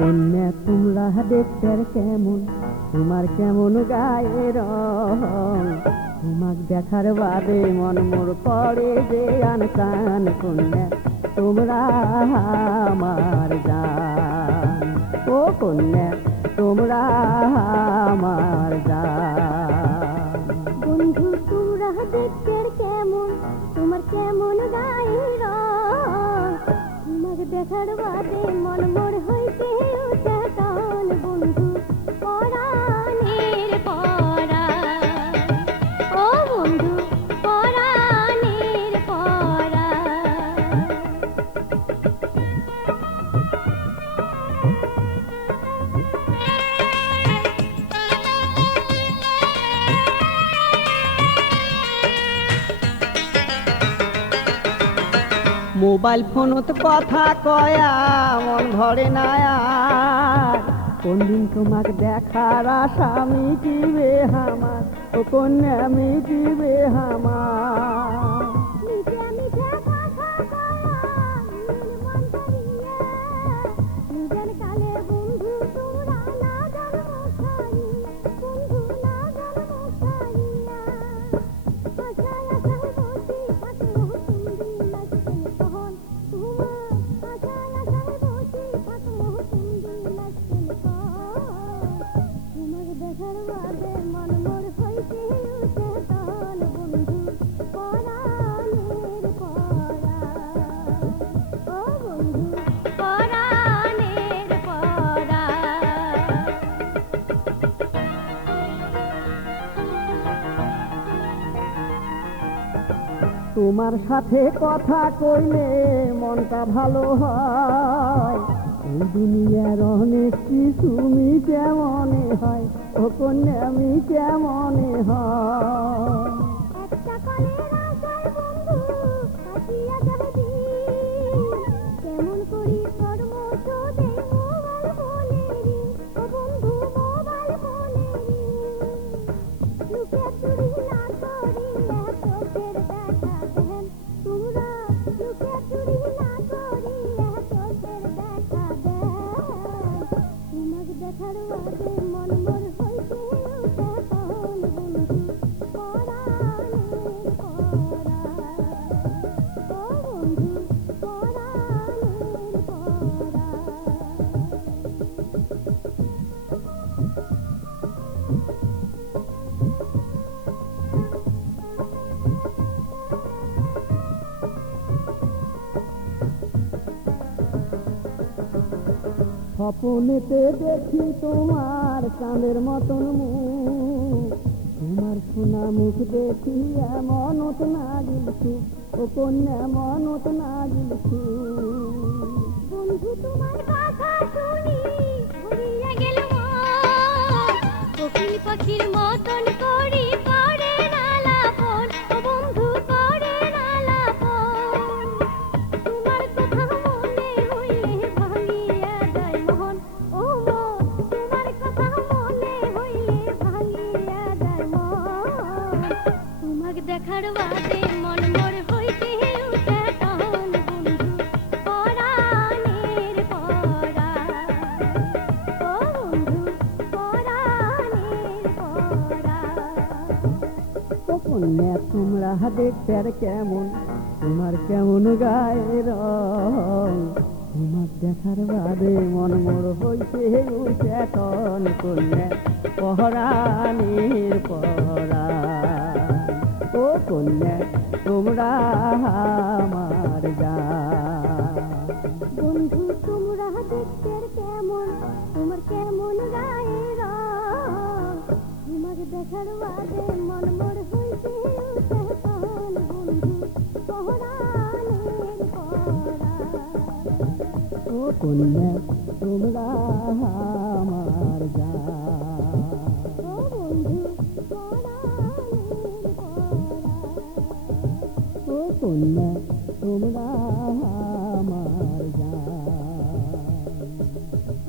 কন্যা তোমরা দেখতে কেমন, তোমার কেমন গায়ের রং, তোমাক দেখার বাদে মন মোর করে যে আনকান। কন্যা তোমরা আমার জান, ও কন্যা তোমরা আমার জান। বন্ধু তোমরা দেখতে কেমন, তোমার কেমন গায়ের রং, তোমাকে দেখার বাদে মন মোর হইতে উচ্চাটন। বন্ধু পরাণের পরাণ, ও বন্ধু পরাণের পরাণ। মোবাইল ফোনত কথা কয়া মন ভরে না আর, কোন দিন তোমাক দেখার আশা মিটিবে আমার, ও কন্যা মিটিবে আমার। মিঠা মিঠা কথা কয়া মন ভরিয়া, নিজান কালে বন্ধু তোমরা না জানো ছাড়িয়া, বন্ধু না জানো ছাড়িয়া। আশায় আশায় বসি থাকো তুমি লাগছেন কখন তোমার, আশায় আশায় বসি থাকো তুমি লাগছেন কখন। তোমার দেখার বাদে মন মোর হইতে উচ্চাটন। বন্ধু পরাণের পরাণ, ও বন্ধু পরাণের পরাণ। তোমার সাথে কথা কইলে মনটা ভালো হয়, এই দুনিয়ার অনেক কিছু মিটে মনে হয়, ও কন্যা মিটে মনে হয়। একটা কলের আশায় বন্ধু কাটিয়া যাবে দিন, কেমন করি কর্ম শোধে মোবাইল ফোনে ঋণ, ও বন্ধু মোবাইল ফোনে ঋণ। লুকিয়ে চুরি না করিয়া চোখের দেখা দেন তোমরা, লুকিয়ে চুরি না করিয়া চোখের দেখা দেন। তোমাকে দেখার বাদে মন মোর হইতে উচ্চাটন। বন্ধু পরাণের পরাণ, ও বন্ধু পরাণের স্বপ্নেতে দেখি তোমার চাঁদের মতন মুখ, তোমার সোনা মুখ দেখি মনত না গিলছু, ও কন্যা মনত না গিলছু। বন্ধু তোমার কথা শুনি ভরিয়া গেল মন, কোকিল পাখির মতন করি করে না লাপন, ও বন্ধু করে না লাপন। তোমার কথা মনে হইলে ভাঙিয়া যায় মন, ও মন তোমার কথা মনে হইলে ভাঙিয়া যায় মন। তোমাকে দেখার বাদে মন মোর হইতে উচ্চাটন। বন্ধু পরাণের পরাণ, ও বন্ধু পরাণের পরাণ। ও কন্যা তোমরা দেখতে কেমন, তোমার কেমন গায়ের রং, তোমার দেখার বাদে মন মোর হইতে উচ্চাটন। কন্যা পরাণের পরাণ, ও কন্যা তোমরা আমার জান। বন্ধু তোমরা দেখতে কেমন, তোমার কেমন গায়ের রং, তোমাকে দেখার বাদে মন মোর হইতে উচ্চাটন। বন্ধু পরাণের পরাণ, ও কন্যা তোমরা আমার জান। ও বন্ধু পরাণের পরাণ। ও কন্যা